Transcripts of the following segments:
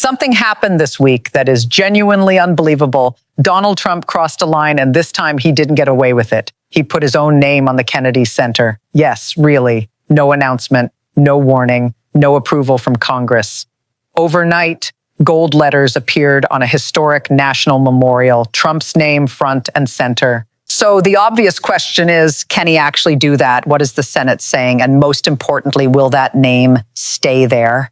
Something happened this week that is genuinely unbelievable. Donald Trump crossed a line, and this time he didn't get away with it. He put his own name on the Kennedy Center. Yes, really. No announcement, no warning, no approval from Congress. Overnight, gold letters appeared on a historic national memorial, Trump's name front and center. So the obvious question is, can he actually do that? What is the Senate saying? And most importantly, will that name stay there?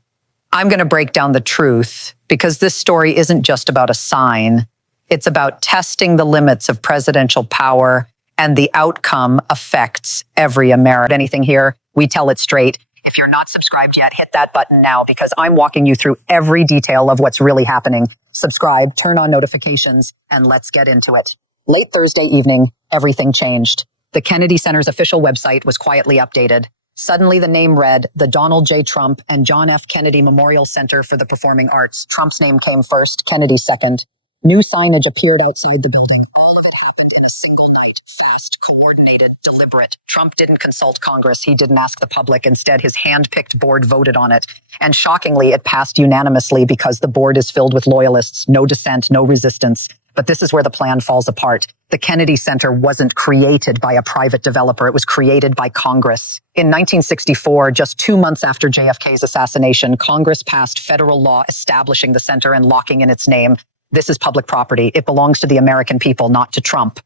I'm going to break down the truth because this story isn't just about a sign. It's about testing the limits of presidential power, and the outcome affects every American. Anything here, we tell it straight. If you're not subscribed yet, hit that button now because I'm walking you through every detail of what's really happening. Subscribe, turn on notifications, and let's get into it. Late Thursday evening, everything changed. The Kennedy Center's official website was quietly updated. Suddenly, the name read the Donald J. Trump and John F. Kennedy Memorial Center for the Performing Arts. Trump's name came first, Kennedy second. New signage appeared outside the building. All of it happened in a single night. Fast, coordinated, deliberate. Trump didn't consult Congress. He didn't ask the public. Instead, his hand-picked board voted on it. And shockingly, it passed unanimously because the board is filled with loyalists. No dissent, no resistance. But this is where the plan falls apart. The Kennedy Center wasn't created by a private developer. It was created by Congress. In 1964, just 2 months after JFK's assassination, Congress passed federal law establishing the center and locking in its name. This is public property. It belongs to the American people, not to Trump.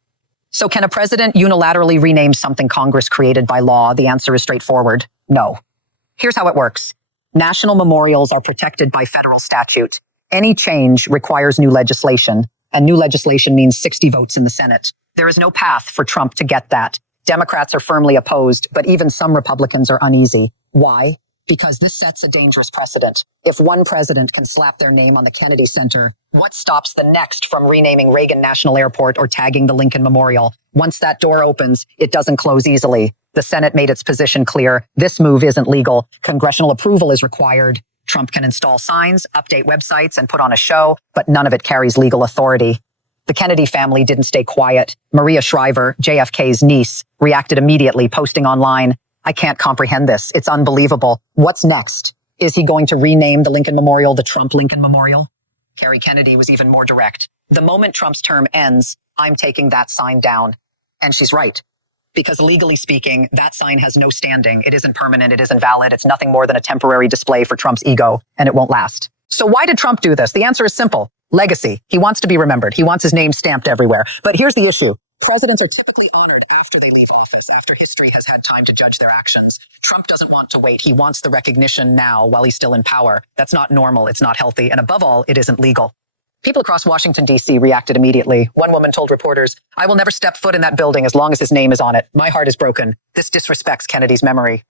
So can a president unilaterally rename something Congress created by law? The answer is straightforward. No. Here's how it works. National memorials are protected by federal statute. Any change requires new legislation. And new legislation means 60 votes in the Senate. There is no path for Trump to get that. Democrats are firmly opposed, but even some Republicans are uneasy. Why? Because this sets a dangerous precedent. If one president can slap their name on the Kennedy Center, what stops the next from renaming Reagan National Airport or tagging the Lincoln Memorial? Once that door opens, it doesn't close easily. The Senate made its position clear. This move isn't legal. Congressional approval is required. Trump can install signs, update websites, and put on a show, but none of it carries legal authority. The Kennedy family didn't stay quiet. Maria Shriver, JFK's niece, reacted immediately, posting online, "I can't comprehend this. It's unbelievable. What's next? Is he going to rename the Lincoln Memorial the Trump Lincoln Memorial?" Kerry Kennedy was even more direct. "The moment Trump's term ends, I'm taking that sign down." And she's right. Because legally speaking, that sign has no standing. It isn't permanent. It isn't valid. It's nothing more than a temporary display for Trump's ego, and it won't last. So why did Trump do this? The answer is simple. Legacy. He wants to be remembered. He wants his name stamped everywhere. But here's the issue. Presidents are typically honored after they leave office, after history has had time to judge their actions. Trump doesn't want to wait. He wants the recognition now while he's still in power. That's not normal. It's not healthy. And above all, it isn't legal. People across Washington, D.C. reacted immediately. One woman told reporters, "I will never step foot in that building as long as his name is on it. My heart is broken. This disrespects Kennedy's memory."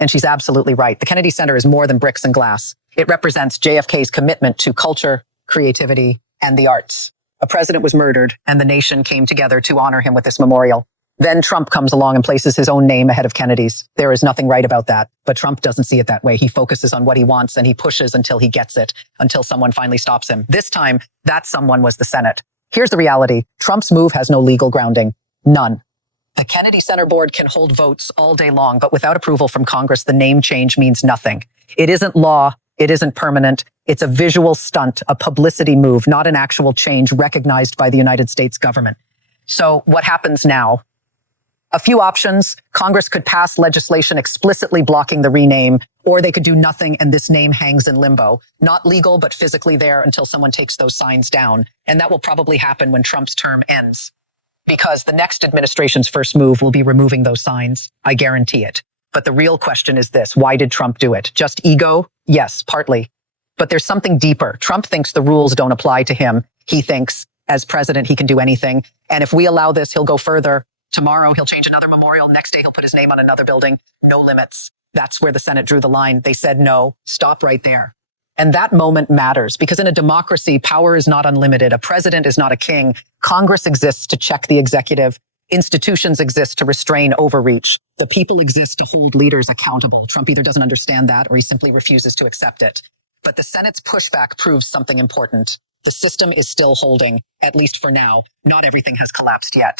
And she's absolutely right. The Kennedy Center is more than bricks and glass. It represents JFK's commitment to culture, creativity, and the arts. A president was murdered, and the nation came together to honor him with this memorial. Then Trump comes along and places his own name ahead of Kennedy's. There is nothing right about that, but Trump doesn't see it that way. He focuses on what he wants and he pushes until he gets it, until someone finally stops him. This time, that someone was the Senate. Here's the reality. Trump's move has no legal grounding. None. The Kennedy Center board can hold votes all day long, but without approval from Congress, the name change means nothing. It isn't law. It isn't permanent. It's a visual stunt, a publicity move, not an actual change recognized by the United States government. So what happens now? A few options. Congress could pass legislation explicitly blocking the rename, or they could do nothing and this name hangs in limbo. Not legal, but physically there until someone takes those signs down. And that will probably happen when Trump's term ends. Because the next administration's first move will be removing those signs. I guarantee it. But the real question is this. Why did Trump do it? Just ego? Yes, partly. But there's something deeper. Trump thinks the rules don't apply to him. He thinks, as president, he can do anything. And if we allow this, he'll go further. Tomorrow, he'll change another memorial. Next day, he'll put his name on another building. No limits. That's where the Senate drew the line. They said no. Stop right there. And that moment matters because in a democracy, power is not unlimited. A president is not a king. Congress exists to check the executive. Institutions exist to restrain overreach. The people exist to hold leaders accountable. Trump either doesn't understand that or he simply refuses to accept it. But the Senate's pushback proves something important. The system is still holding, at least for now. Not everything has collapsed yet.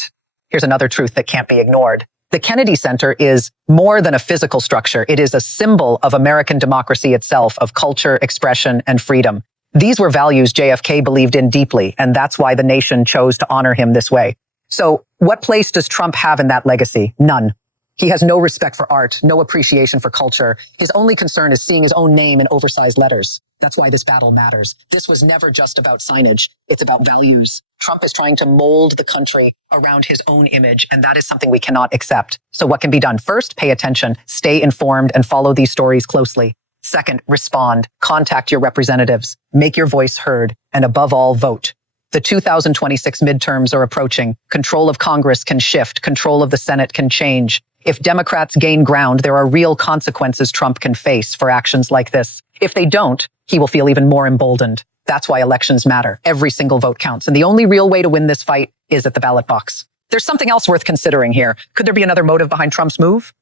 Here's another truth that can't be ignored. The Kennedy Center is more than a physical structure. It is a symbol of American democracy itself, of culture, expression, and freedom. These were values JFK believed in deeply, and that's why the nation chose to honor him this way. So what place does Trump have in that legacy? None. He has no respect for art, no appreciation for culture. His only concern is seeing his own name in oversized letters. That's why this battle matters. This was never just about signage. It's about values. Trump is trying to mold the country around his own image, and that is something we cannot accept. So what can be done? First, pay attention, stay informed, and follow these stories closely. Second, respond, contact your representatives, make your voice heard, and above all, vote. The 2026 midterms are approaching. Control of Congress can shift. Control of the Senate can change. If Democrats gain ground, there are real consequences Trump can face for actions like this. If they don't, he will feel even more emboldened. That's why elections matter. Every single vote counts. And the only real way to win this fight is at the ballot box. There's something else worth considering here. Could there be another motive behind Trump's move?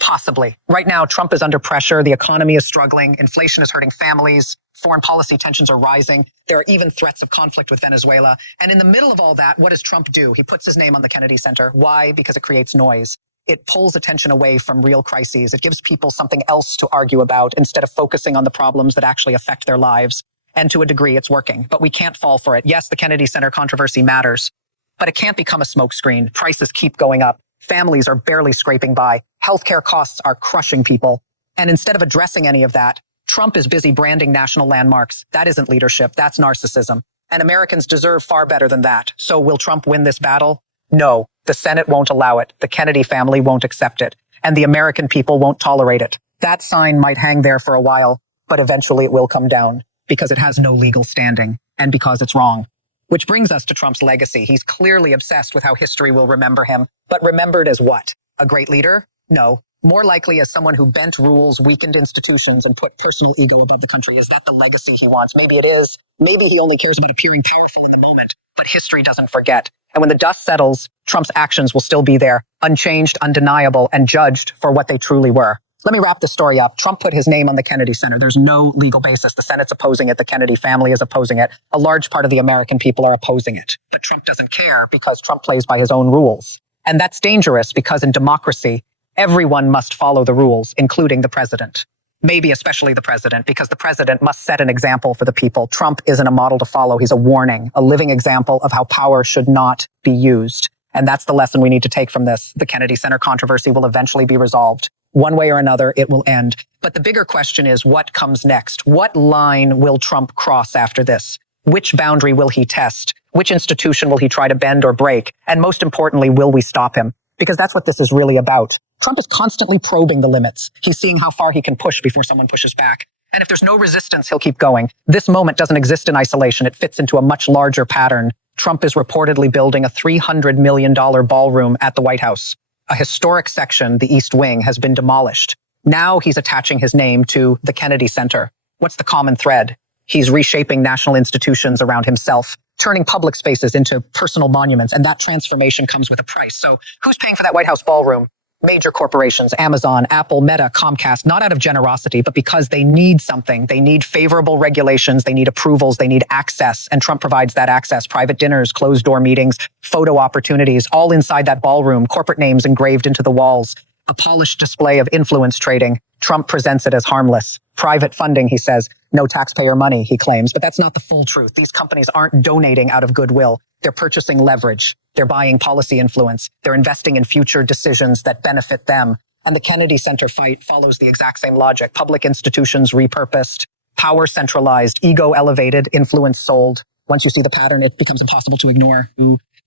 Possibly. Right now, Trump is under pressure. The economy is struggling. Inflation is hurting families. Foreign policy tensions are rising. There are even threats of conflict with Venezuela. And in the middle of all that, what does Trump do? He puts his name on the Kennedy Center. Why? Because it creates noise. It pulls attention away from real crises. It gives people something else to argue about instead of focusing on the problems that actually affect their lives. And to a degree, it's working, but we can't fall for it. Yes, the Kennedy Center controversy matters, but it can't become a smokescreen. Prices keep going up. Families are barely scraping by. Healthcare costs are crushing people. And instead of addressing any of that, Trump is busy branding national landmarks. That isn't leadership. That's narcissism. And Americans deserve far better than that. So will Trump win this battle? No, the Senate won't allow it. The Kennedy family won't accept it. And the American people won't tolerate it. That sign might hang there for a while, but eventually it will come down because it has no legal standing and because it's wrong. Which brings us to Trump's legacy. He's clearly obsessed with how history will remember him, but remembered as what? A great leader? No. More likely as someone who bent rules, weakened institutions, and put personal ego above the country. Is that the legacy he wants? Maybe it is. Maybe he only cares about appearing powerful in the moment, but history doesn't forget. And when the dust settles, Trump's actions will still be there, unchanged, undeniable, and judged for what they truly were. Let me wrap this story up. Trump put his name on the Kennedy Center. There's no legal basis. The Senate's opposing it. The Kennedy family is opposing it. A large part of the American people are opposing it. But Trump doesn't care because Trump plays by his own rules. And that's dangerous because in democracy, everyone must follow the rules, including the president. Maybe especially the president, because the president must set an example for the people. Trump isn't a model to follow. He's a warning, a living example of how power should not be used. And that's the lesson we need to take from this. The Kennedy Center controversy will eventually be resolved. One way or another, it will end. But the bigger question is, what comes next? What line will Trump cross after this? Which boundary will he test? Which institution will he try to bend or break? And most importantly, will we stop him? Because that's what this is really about. Trump is constantly probing the limits. He's seeing how far he can push before someone pushes back. And if there's no resistance, he'll keep going. This moment doesn't exist in isolation. It fits into a much larger pattern. Trump is reportedly building a $300 million ballroom at the White House. A historic section, the East Wing, has been demolished. Now he's attaching his name to the Kennedy Center. What's the common thread? He's reshaping national institutions around himself, turning public spaces into personal monuments, and that transformation comes with a price. So who's paying for that White House ballroom? Major corporations, Amazon, Apple, Meta, Comcast, not out of generosity, but because they need something. They need favorable regulations, they need approvals, they need access, and Trump provides that access. Private dinners, closed-door meetings, photo opportunities, all inside that ballroom, corporate names engraved into the walls. A polished display of influence trading. Trump presents it as harmless. Private funding, he says. No taxpayer money, he claims. But that's not the full truth. These companies aren't donating out of goodwill. They're purchasing leverage. They're buying policy influence. They're investing in future decisions that benefit them. And the Kennedy Center fight follows the exact same logic. Public institutions repurposed, power centralized, ego elevated, influence sold. Once you see the pattern, it becomes impossible to ignore.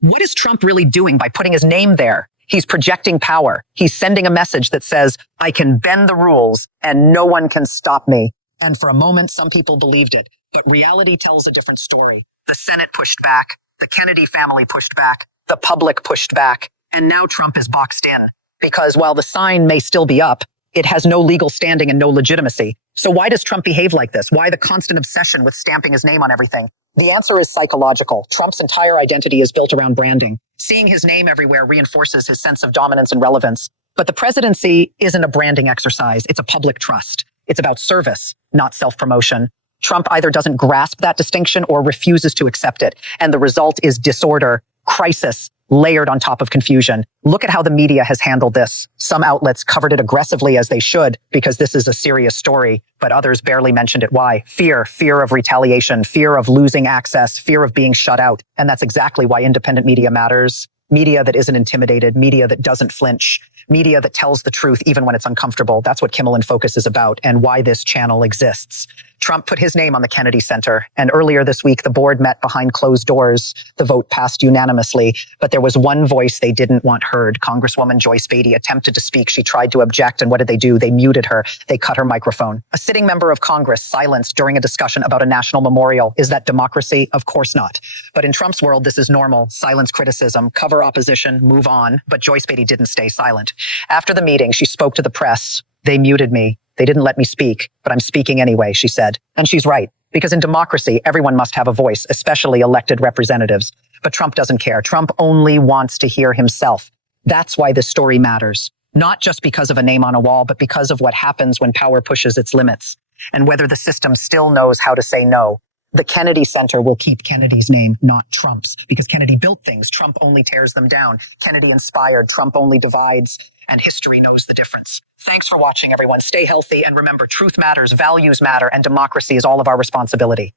What is Trump really doing by putting his name there? He's projecting power. He's sending a message that says, I can bend the rules and no one can stop me. And for a moment, some people believed it. But reality tells a different story. The Senate pushed back. The Kennedy family pushed back. The public pushed back. And now Trump is boxed in. Because while the sign may still be up, it has no legal standing and no legitimacy. So why does Trump behave like this? Why the constant obsession with stamping his name on everything? The answer is psychological. Trump's entire identity is built around branding. Seeing his name everywhere reinforces his sense of dominance and relevance. But the presidency isn't a branding exercise. It's a public trust. It's about service, not self-promotion. Trump either doesn't grasp that distinction or refuses to accept it. And the result is disorder, crisis, layered on top of confusion. Look at how the media has handled this. Some outlets covered it aggressively, as they should, because this is a serious story, but others barely mentioned it. Why? Fear of retaliation, fear of losing access, fear of being shut out. And that's exactly why independent media matters. Media that isn't intimidated, media that doesn't flinch, media that tells the truth even when it's uncomfortable. That's what Kimmel in Focus is about, and why this channel exists. Trump put his name on the Kennedy Center, and earlier this week, the board met behind closed doors. The vote passed unanimously, but there was one voice they didn't want heard. Congresswoman Joyce Beatty attempted to speak. She tried to object, and what did they do? They muted her. They cut her microphone. A sitting member of Congress silenced during a discussion about a national memorial. Is that democracy? Of course not. But in Trump's world, this is normal. Silence criticism, cover opposition, move on. But Joyce Beatty didn't stay silent. After the meeting, she spoke to the press. They muted me. They didn't let me speak, but I'm speaking anyway, she said. And she's right, because in democracy, everyone must have a voice, especially elected representatives. But Trump doesn't care. Trump only wants to hear himself. That's why this story matters. Not just because of a name on a wall, but because of what happens when power pushes its limits, and whether the system still knows how to say no. The Kennedy Center will keep Kennedy's name, not Trump's, because Kennedy built things. Trump only tears them down. Kennedy inspired. Trump only divides. And history knows the difference. Thanks for watching, everyone. Stay healthy, and remember, truth matters, values matter, and democracy is all of our responsibility.